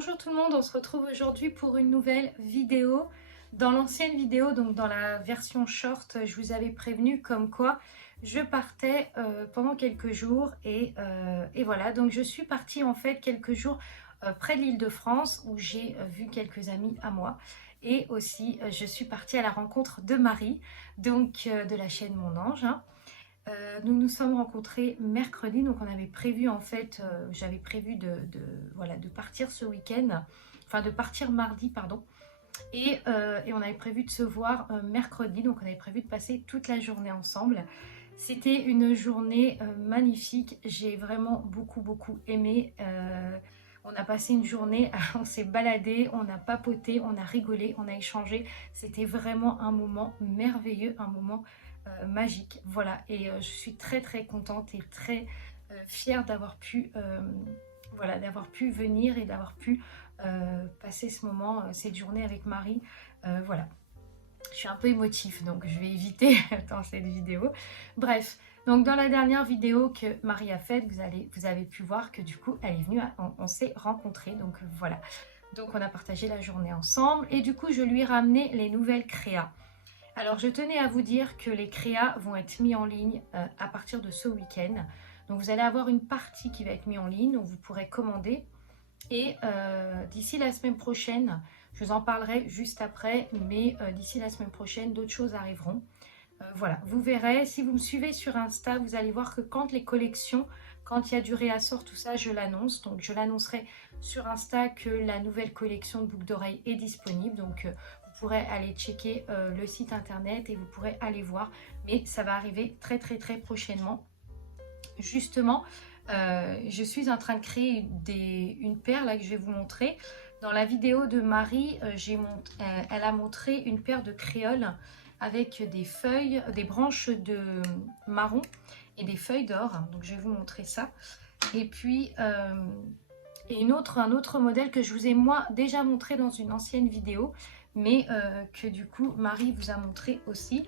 Bonjour tout le monde, on se retrouve aujourd'hui pour une nouvelle vidéo. Dans l'ancienne vidéo, donc dans la version short, je vous avais prévenu comme quoi je partais pendant quelques jours et voilà. Donc je suis partie en fait quelques jours près de l'Île-de-France où j'ai vu quelques amis à moi. Et aussi je suis partie à la rencontre de Marie, donc de la chaîne Mon Ange, hein. Nous nous sommes rencontrés mercredi, donc on avait prévu en fait, j'avais prévu voilà, de partir ce week-end, enfin de partir mardi, pardon, et on avait prévu de se voir mercredi, donc on avait prévu de passer toute la journée ensemble. C'était une journée magnifique, j'ai vraiment beaucoup aimé. On a passé une journée, on s'est baladé, on a papoté, on a rigolé, on a échangé. C'était vraiment un moment merveilleux, un moment magique. Voilà, et je suis très contente et très fière d'avoir pu, voilà, d'avoir pu venir et d'avoir pu passer ce moment, cette journée avec Marie. Voilà, je suis un peu émotive, donc je vais éviter dans cette vidéo. Bref. Donc dans la dernière vidéo que Marie a faite, vous avez pu voir que du coup elle est venue, on s'est rencontrés, donc voilà. Donc on a partagé la journée ensemble et du coup je lui ai ramené les nouvelles créas. Alors je tenais à vous dire que les créas vont être mis en ligne à partir de ce week-end. Donc vous allez avoir une partie qui va être mise en ligne, donc vous pourrez commander. Et d'ici la semaine prochaine, je vous en parlerai juste après, mais d'ici la semaine prochaine, d'autres choses arriveront. Voilà, vous verrez, si vous me suivez sur Insta, vous allez voir que quand les collections, quand il y a du réassort, tout ça, je l'annonce. Donc je l'annoncerai sur Insta que la nouvelle collection de boucles d'oreilles est disponible. Donc vous pourrez aller checker le site internet et vous pourrez aller voir. Mais ça va arriver très prochainement. Justement, je suis en train de créer une paire là que je vais vous montrer. Dans la vidéo de Marie, elle a montré une paire de créoles avec des feuilles, des branches de marron et des feuilles d'or. Donc je vais vous montrer ça. Et puis un autre modèle que je vous ai moi déjà montré dans une ancienne vidéo, mais que du coup Marie vous a montré aussi.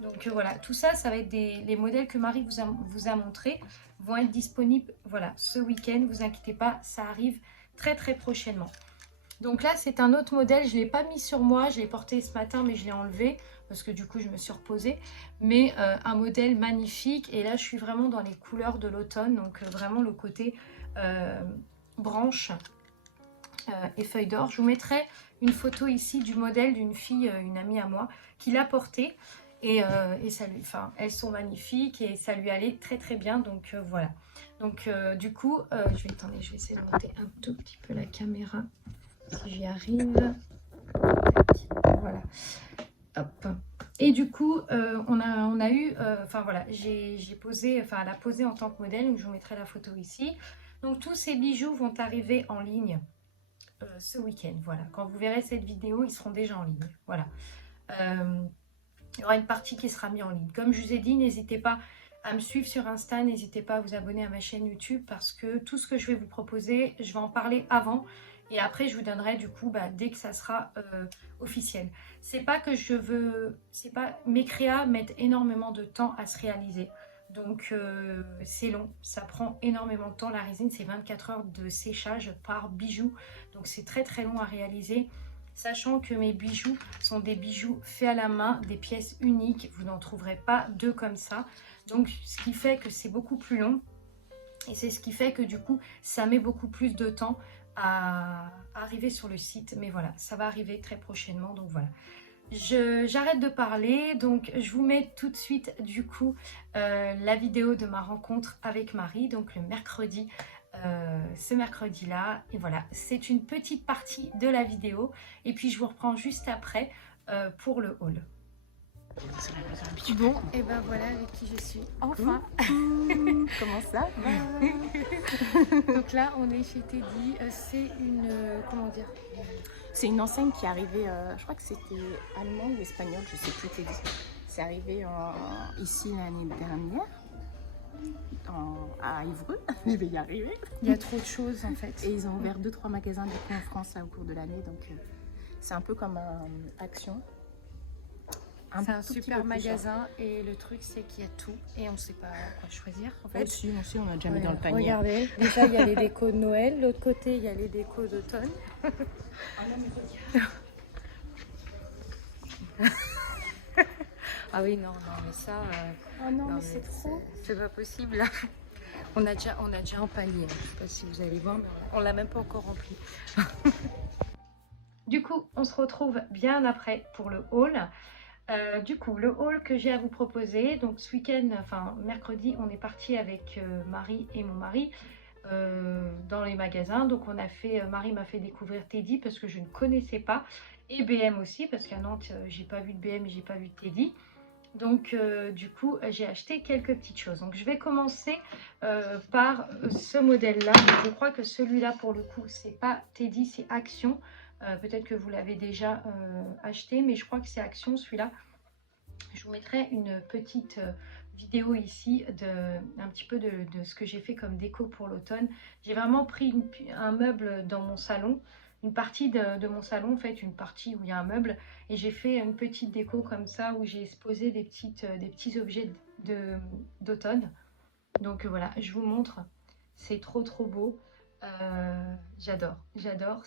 Donc voilà, tout ça, ça va être les modèles que Marie vous a montré vont être disponibles voilà, ce week-end. Vous inquiétez pas, ça arrive très prochainement. Donc là, c'est un autre modèle. Je ne l'ai pas mis sur moi. Je l'ai porté ce matin, mais je l'ai enlevé parce que du coup, je me suis reposée. Mais un modèle magnifique. Et là, je suis vraiment dans les couleurs de l'automne. Donc vraiment le côté branche et feuilles d'or. Je vous mettrai une photo ici du modèle d'une fille, une amie à moi, qui l'a porté. Et ça lui, enfin, elles sont magnifiques et ça lui allait très bien. Donc voilà. Donc du coup, je vais essayer de monter un tout petit peu la caméra si j'y arrive. Voilà. Hop. Et du coup, on a eu, enfin voilà, j'ai posé, enfin elle a posé en tant que modèle. Donc je vous mettrai la photo ici. Donc tous ces bijoux vont arriver en ligne ce week-end. Voilà. Quand vous verrez cette vidéo, ils seront déjà en ligne. Voilà. Il y aura une partie qui sera mise en ligne. Comme je vous ai dit, n'hésitez pas à me suivre sur Insta, n'hésitez pas à vous abonner à ma chaîne YouTube parce que tout ce que je vais vous proposer, je vais en parler avant et après je vous donnerai du coup dès que ça sera officiel. C'est pas que je veux, c'est pas, mes créas mettent énormément de temps à se réaliser. Donc c'est long, ça prend énormément de temps. La résine, c'est 24 heures de séchage par bijou. Donc c'est très long à réaliser. Sachant que mes bijoux sont des bijoux faits à la main, des pièces uniques. Vous n'en trouverez pas deux comme ça. Donc, ce qui fait que c'est beaucoup plus long. Et c'est ce qui fait que du coup, ça met beaucoup plus de temps à arriver sur le site. Mais voilà, ça va arriver très prochainement. Donc voilà. J'arrête de parler. Donc, je vous mets tout de suite du coup la vidéo de ma rencontre avec Marie. Donc, le mercredi. Ce mercredi là et voilà, c'est une petite partie de la vidéo et puis je vous reprends juste après pour le haul. Bon, et ben voilà avec qui je suis enfin. Comment ça Donc là on est chez Teddy, c'est une comment dire, c'est une enseigne qui est arrivée, je crois que c'était allemand ou espagnol, je sais plus Teddy. C'est arrivé ici l'année dernière. À Évreux, je vais y arriver. Il y a trop de choses en fait. Et ils ont ouvert 2-3 magasins en France au cours de l'année, donc c'est un peu comme Action. C'est un tout petit super peu plus cher. magasin et le truc c'est qu'il y a tout et on ne sait pas quoi choisir en fait. Aussi, on a déjà mis dans le panier. Regardez, déjà il y a les décos de Noël, l'autre côté il y a les décos d'automne. Ah non, mais regarde. Ah oui, non, mais ça... Oh non, non, mais c'est trop. C'est pas possible là. On a déjà un panier, je sais pas si vous allez voir, mais on l'a même pas encore rempli. Du coup, on se retrouve bien après pour le haul. Du coup, le haul que j'ai à vous proposer, donc ce week-end, enfin mercredi, on est parti avec Marie et mon mari dans les magasins. Donc on a fait, Marie m'a fait découvrir Teddy parce que je ne connaissais pas, et BM aussi parce qu'à Nantes, j'ai pas vu de BM et j'ai pas vu de Teddy. Donc du coup j'ai acheté quelques petites choses. Donc je vais commencer par ce modèle là. Je crois que celui-là pour le coup c'est pas Teddy, c'est Action. Peut-être que vous l'avez déjà acheté, mais je crois que c'est Action celui-là. Je vous mettrai une petite vidéo ici un petit peu de ce que j'ai fait comme déco pour l'automne. J'ai vraiment pris un meuble dans mon salon, une partie de mon salon en fait, une partie où il y a un meuble, et j'ai fait une petite déco comme ça où j'ai exposé des petits objets d'automne. Donc voilà, je vous montre, c'est trop beau. J'adore,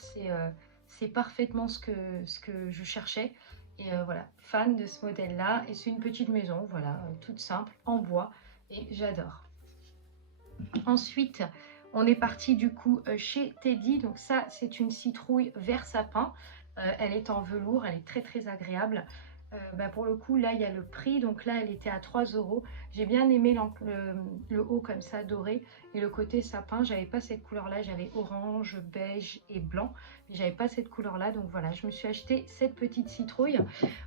c'est parfaitement ce que je cherchais. Et voilà, fan de ce modèle-là. Et c'est une petite maison, voilà, toute simple, en bois. Et j'adore. Ensuite, on est parti du coup chez Teddy. Donc ça, c'est une citrouille vert sapin. Elle est en velours, elle est très agréable. Pour le coup, là, il y a le prix. Donc là, elle était à 3 €. J'ai bien aimé le haut comme ça, doré. Et le côté sapin, j'avais pas cette couleur-là. J'avais orange, beige et blanc. Mais j'avais pas cette couleur-là. Donc voilà, je me suis acheté cette petite citrouille.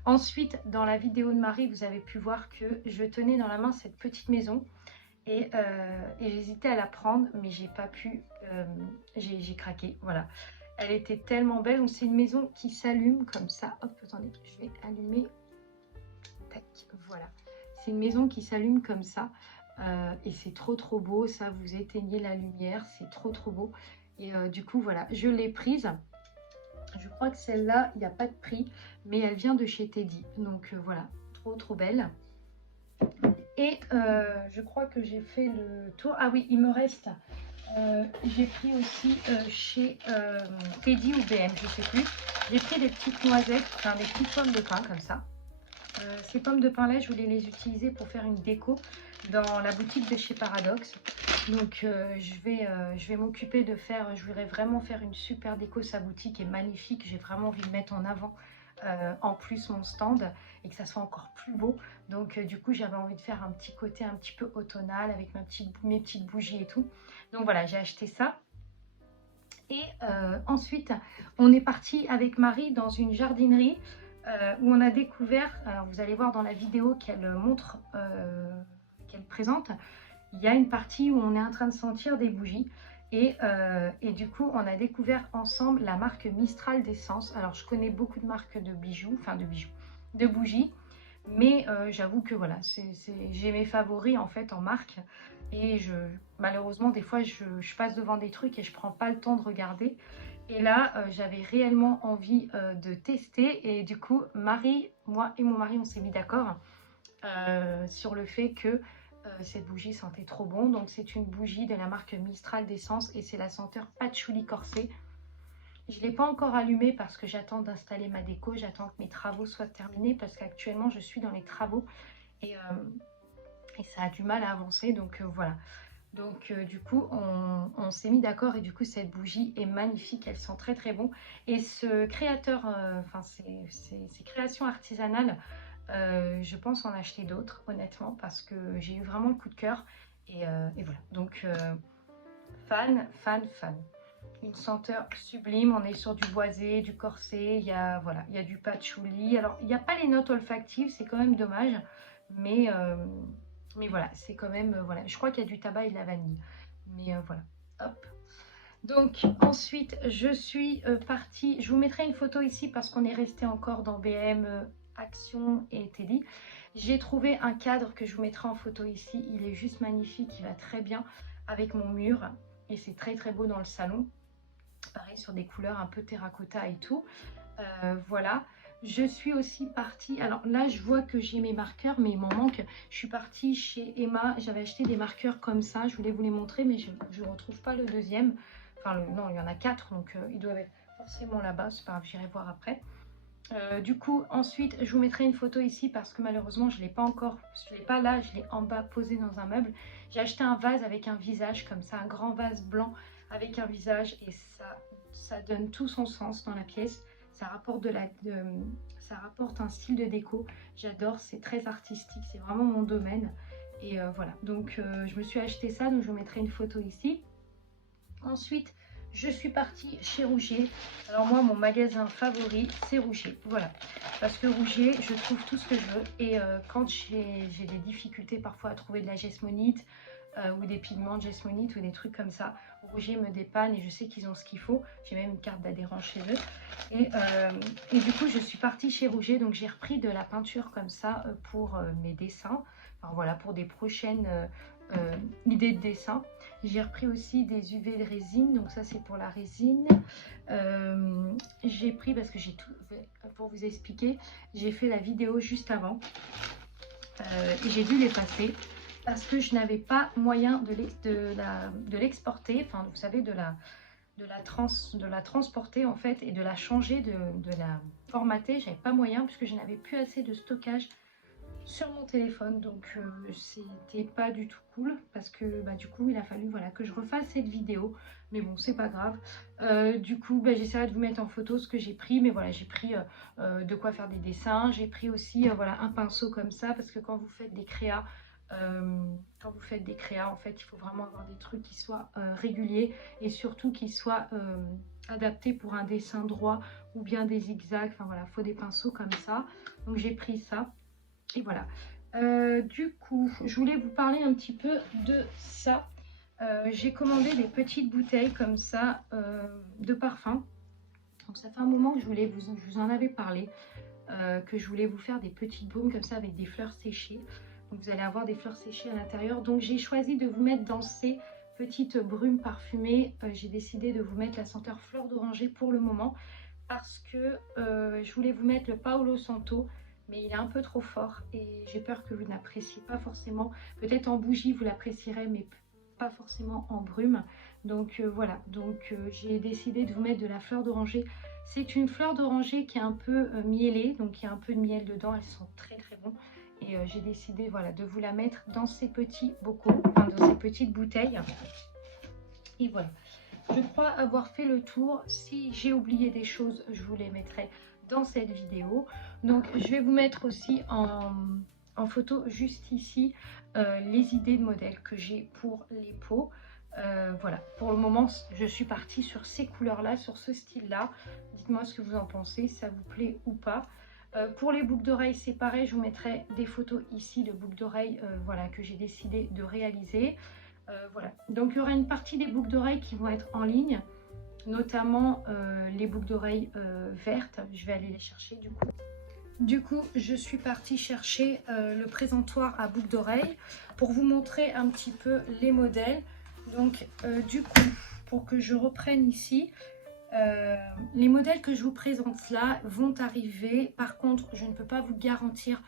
Ensuite, dans la vidéo de Marie, vous avez pu voir que je tenais dans la main cette petite maison. Et j'hésitais à la prendre, mais j'ai pas pu. J'ai craqué, voilà. Elle était tellement belle. Donc c'est une maison qui s'allume comme ça. Hop, attendez, je vais allumer. Tac, voilà. C'est une maison qui s'allume comme ça. Et c'est trop beau. Ça, vous éteignez la lumière. C'est trop beau. Et du coup, voilà, je l'ai prise. Je crois que celle-là, il n'y a pas de prix. Mais elle vient de chez Teddy. Donc voilà, trop belle. Et je crois que j'ai fait le tour. Ah oui, il me reste... j'ai pris aussi chez Teddy ou BM, je sais plus. J'ai pris des petites noisettes, enfin des petites pommes de pin comme ça. Ces pommes de pin là, je voulais les utiliser pour faire une déco dans la boutique de chez Paradoxe. Donc je vais m'occuper de faire, je voudrais vraiment faire une super déco. Sa boutique est magnifique, j'ai vraiment envie de mettre en avant en plus mon stand et que ça soit encore plus beau. Donc du coup j'avais envie de faire un petit côté un petit peu automnal avec mes petites bougies et tout. Donc voilà, j'ai acheté ça. Et ensuite on est parti avec Marie dans une jardinerie où on a découvert, alors vous allez voir dans la vidéo qu'elle montre, qu'elle présente, il y a une partie où on est en train de sentir des bougies. Et du coup, on a découvert ensemble la marque Mistral d'essence. Alors, je connais beaucoup de marques de bijoux, de bougies. Mais j'avoue que voilà, j'ai mes favoris en fait en marque. Et malheureusement, des fois, je passe devant des trucs et je prends pas le temps de regarder. Et là, j'avais réellement envie de tester. Et du coup, moi et mon mari, on s'est mis d'accord sur le fait que cette bougie sentait trop bon. Donc c'est une bougie de la marque Mistral d'essence et c'est la senteur patchouli corsé. Je ne l'ai pas encore allumée parce que j'attends d'installer ma déco, j'attends que mes travaux soient terminés parce qu'actuellement je suis dans les travaux et ça a du mal à avancer. Donc voilà. Donc du coup on s'est mis d'accord et du coup cette bougie est magnifique, elle sent très bon. Et ce créateur, ces créations artisanales, je pense en acheter d'autres honnêtement parce que j'ai eu vraiment le coup de cœur et voilà. Donc fan. Une senteur sublime, on est sur du boisé, du corset, il y a du patchouli. Alors il n'y a pas les notes olfactives, c'est quand même dommage, mais voilà, c'est quand même, voilà, je crois qu'il y a du tabac et de la vanille, mais voilà, hop. Donc ensuite je suis partie, je vous mettrai une photo ici parce qu'on est resté encore dans BM, Action et Teddy. J'ai trouvé un cadre que je vous mettrai en photo ici, il est juste magnifique, il va très bien avec mon mur et c'est très beau dans le salon. Pareil sur des couleurs un peu terracotta et tout. Voilà, Je suis aussi partie, alors là je vois que j'ai mes marqueurs mais il m'en manque. Je suis partie chez Emma, j'avais acheté des marqueurs comme ça, je voulais vous les montrer mais je ne retrouve pas le deuxième. Enfin non, il y en a 4 donc ils doivent être forcément là-bas, c'est pas grave, j'irai voir après. Du coup ensuite je vous mettrai une photo ici parce que malheureusement je ne l'ai pas encore, je ne l'ai pas là, je l'ai en bas posé dans un meuble. J'ai acheté un vase avec un visage comme ça, un grand vase blanc avec un visage et ça donne tout son sens dans la pièce. Ça rapporte, ça rapporte un style de déco, j'adore, c'est très artistique, c'est vraiment mon domaine. Et voilà, donc je me suis acheté ça, donc je vous mettrai une photo ici. Ensuite, je suis partie chez Rougier. Alors moi, mon magasin favori, c'est Rougier. Voilà. Parce que Rougier, je trouve tout ce que je veux. Et quand j'ai des difficultés parfois à trouver de la gesmonite ou des pigments de gesmonite ou des trucs comme ça, Rougier me dépanne et je sais qu'ils ont ce qu'il faut. J'ai même une carte d'adhérent chez eux. Et du coup, je suis partie chez Rougier. Donc, j'ai repris de la peinture comme ça pour mes dessins. Enfin, voilà, pour des prochaines idées de dessin. J'ai repris aussi des UV de résine, donc ça c'est pour la résine. J'ai pris, parce que j'ai tout, pour vous expliquer, j'ai fait la vidéo juste avant et j'ai dû les passer parce que je n'avais pas moyen de l'exporter, enfin vous savez, de la transporter en fait et de la changer, de la formater. J'avais pas moyen puisque je n'avais plus assez de stockage sur mon téléphone, donc c'était pas du tout cool parce que du coup il a fallu voilà que je refasse cette vidéo, mais bon c'est pas grave. Du coup j'essaierai de vous mettre en photo ce que j'ai pris, mais voilà j'ai pris de quoi faire des dessins. J'ai pris aussi voilà un pinceau comme ça parce que quand vous faites des créas en fait il faut vraiment avoir des trucs qui soient réguliers et surtout qui soient adaptés pour un dessin droit ou bien des zigzags. Enfin voilà, faut des pinceaux comme ça, donc j'ai pris ça. Et voilà. Du coup, je voulais vous parler un petit peu de ça. J'ai commandé des petites bouteilles comme ça de parfum. Donc ça fait un moment que je vous en avais parlé, que je voulais vous faire des petites baumes comme ça avec des fleurs séchées. Donc vous allez avoir des fleurs séchées à l'intérieur. Donc j'ai choisi de vous mettre dans ces petites brumes parfumées. J'ai décidé de vous mettre la senteur fleur d'oranger pour le moment parce que je voulais vous mettre le Paolo Santo. Mais il est un peu trop fort et j'ai peur que vous n'appréciez pas forcément. Peut-être en bougie vous l'apprécierez, mais pas forcément en brume. Donc voilà, donc j'ai décidé de vous mettre de la fleur d'oranger. C'est une fleur d'oranger qui est un peu mielée, donc il y a un peu de miel dedans, elles sont très très bonnes. Et j'ai décidé voilà, de vous la mettre dans ces petits bocaux, enfin dans ces petites bouteilles. Et voilà, je crois avoir fait le tour. Si j'ai oublié des choses, je vous les mettrai dans cette vidéo. Donc je vais vous mettre aussi en photo juste ici les idées de modèles que j'ai pour les peaux. Voilà, pour le moment je suis partie sur ces couleurs là, sur ce style là. Dites-moi ce que vous en pensez, si ça vous plaît ou pas. Pour les boucles d'oreilles c'est pareil, je vous mettrai des photos ici de boucles d'oreilles voilà, que j'ai décidé de réaliser. Voilà, donc il y aura une partie des boucles d'oreilles qui vont être en ligne, notamment les boucles d'oreilles vertes. Je vais aller les chercher du coup. Du coup, je suis partie chercher le présentoir à boucles d'oreilles pour vous montrer un petit peu les modèles. Donc du coup, pour que je reprenne ici, les modèles que je vous présente là vont arriver. Par contre, je ne peux pas vous garantir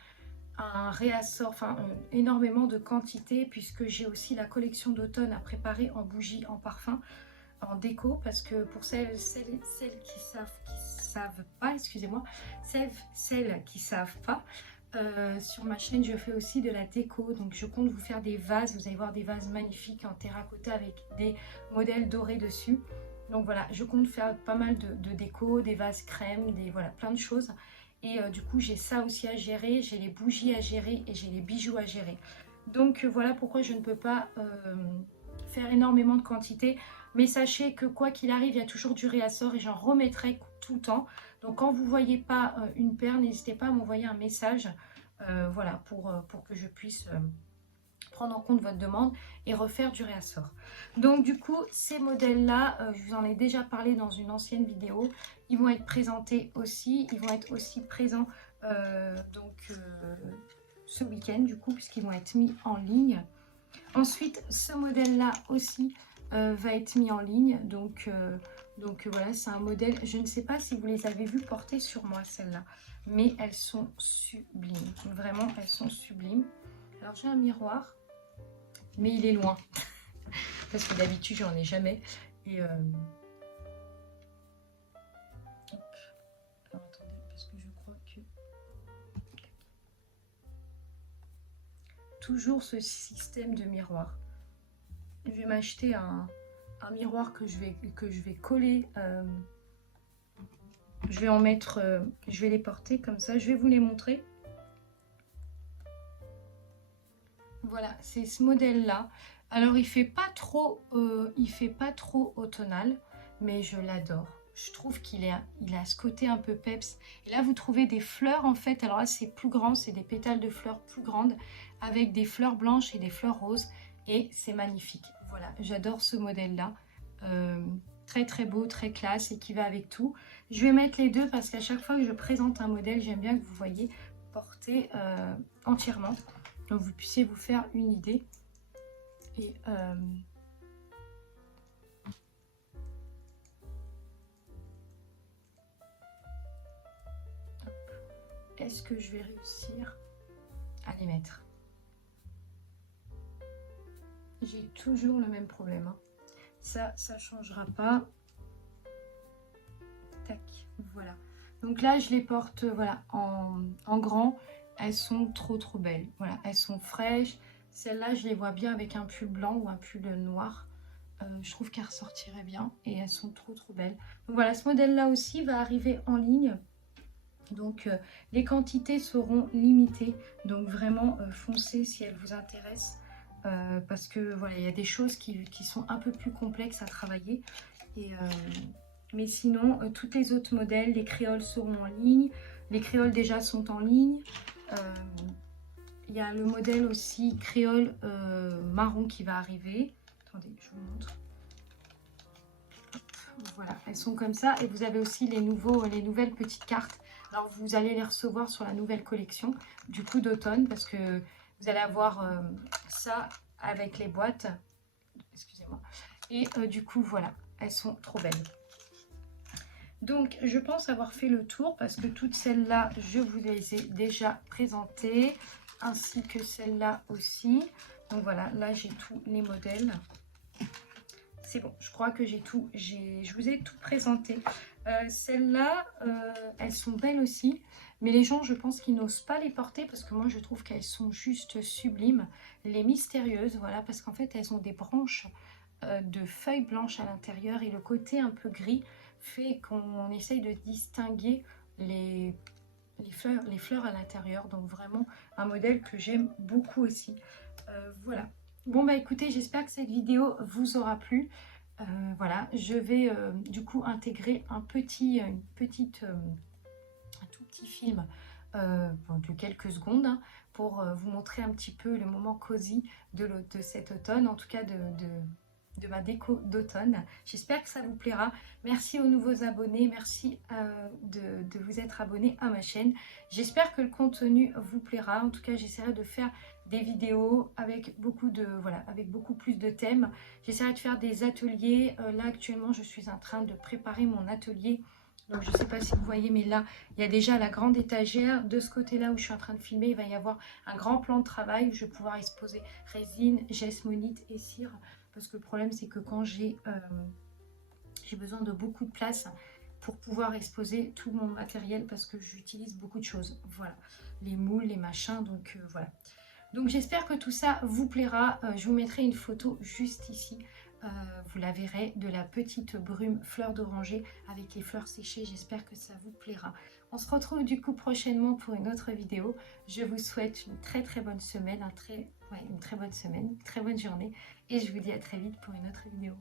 un réassort, enfin énormément de quantité, puisque j'ai aussi la collection d'automne à préparer en bougies, en parfum, en déco, parce que pour celles qui savent pas, excusez-moi, celles qui savent pas, sur ma chaîne je fais aussi de la déco, donc je compte vous faire des vases. Vous allez voir des vases magnifiques en terracotta avec des modèles dorés dessus. Donc voilà, je compte faire pas mal de déco, des vases crème, voilà, plein de choses. Et du coup j'ai ça aussi à gérer, j'ai les bougies à gérer et j'ai les bijoux à gérer. Donc voilà pourquoi je ne peux pas faire énormément de quantité. Mais sachez que quoi qu'il arrive, il y a toujours du réassort et j'en remettrai tout le temps. Donc quand vous ne voyez pas une paire, n'hésitez pas à m'envoyer un message voilà, pour que je puisse prendre en compte votre demande et refaire du réassort. Donc du coup, ces modèles-là, je vous en ai déjà parlé dans une ancienne vidéo. Ils vont être présentés aussi, ils vont être aussi présents ce week-end du coup, puisqu'ils vont être mis en ligne. Ensuite, ce modèle-là aussi va être mis en ligne. Donc Donc voilà, c'est un modèle, je ne sais pas si vous les avez vues porter sur moi celles-là, mais elles sont sublimes, vraiment elles sont sublimes. Alors j'ai un miroir, mais il est loin, parce que d'habitude j'en ai jamais. Et hop. Alors attendez, parce que je crois que... Toujours ce système de miroir. Je vais m'acheter un miroir que je vais coller. Je vais en mettre, je vais les porter comme ça. Je vais vous les montrer. Voilà, c'est ce modèle-là. Alors, il fait pas trop automnal, mais je l'adore. Je trouve qu'il a ce côté un peu peps. Et là, vous trouvez des fleurs, en fait. Alors là, c'est plus grand, c'est des pétales de fleurs plus grandes, avec des fleurs blanches et des fleurs roses. Et c'est magnifique. Voilà, j'adore ce modèle-là. Très, très beau, très classe et qui va avec tout. Je vais mettre les deux parce qu'à chaque fois que je présente un modèle, j'aime bien que vous voyez porter entièrement. Donc vous puissiez vous faire une idée. Et est-ce que je vais réussir à les mettre? J'ai toujours le même problème. Hein. Ça changera pas. Tac, voilà. Donc là, je les porte voilà, en grand. Elles sont trop belles. Voilà, elles sont fraîches. Celles-là, je les vois bien avec un pull blanc ou un pull noir. Je trouve qu'elles ressortiraient bien et elles sont trop belles. Donc voilà, ce modèle-là aussi va arriver en ligne. Donc les quantités seront limitées. Donc vraiment, foncez si elles vous intéressent. Parce que voilà, il y a des choses qui sont un peu plus complexes à travailler. Mais sinon, tous les autres modèles, les créoles seront en ligne. Les créoles déjà sont en ligne. Il y a le modèle aussi créole marron qui va arriver. Attendez, je vous montre. Voilà, elles sont comme ça. Et vous avez aussi les nouvelles petites cartes. Alors, vous allez les recevoir sur la nouvelle collection du coup d'automne parce que vous allez avoir ça avec les boîtes. Excusez-moi. Et du coup, voilà, elles sont trop belles. Donc, je pense avoir fait le tour parce que toutes celles-là, je vous les ai déjà présentées, ainsi que celle-là aussi. Donc voilà, là, j'ai tous les modèles. C'est bon, je crois que j'ai tout, je vous ai tout présenté. Celles-là, elles sont belles aussi, mais les gens, je pense qu'ils n'osent pas les porter parce que moi, je trouve qu'elles sont juste sublimes. Les mystérieuses, voilà, parce qu'en fait, elles ont des branches de feuilles blanches à l'intérieur et le côté un peu gris fait qu'on essaye de distinguer les fleurs à l'intérieur. Donc vraiment un modèle que j'aime beaucoup aussi. Voilà. Bon bah écoutez, j'espère que cette vidéo vous aura plu. Voilà, je vais du coup intégrer un tout petit film de quelques secondes hein, pour vous montrer un petit peu le moment cosy de cet automne, en tout cas de ma déco d'automne. J'espère que ça vous plaira. Merci aux nouveaux abonnés, merci de vous être abonnés à ma chaîne. J'espère que le contenu vous plaira. En tout cas, j'essaierai de faire des vidéos avec beaucoup plus de thèmes. J'essaierai de faire des ateliers. Là, actuellement, je suis en train de préparer mon atelier. Donc, je ne sais pas si vous voyez, mais là, il y a déjà la grande étagère. De ce côté-là où je suis en train de filmer, il va y avoir un grand plan de travail où je vais pouvoir exposer résine, geste monite et cire. Parce que le problème, c'est que quand j'ai besoin de beaucoup de place pour pouvoir exposer tout mon matériel, parce que j'utilise beaucoup de choses. Voilà, les moules, les machins, donc voilà. Donc j'espère que tout ça vous plaira. Je vous mettrai une photo juste ici. Vous la verrez, de la petite brume fleur d'oranger avec les fleurs séchées. J'espère que ça vous plaira. On se retrouve du coup prochainement pour une autre vidéo. Je vous souhaite une très bonne semaine, une très bonne semaine, une très bonne journée. Et je vous dis à très vite pour une autre vidéo.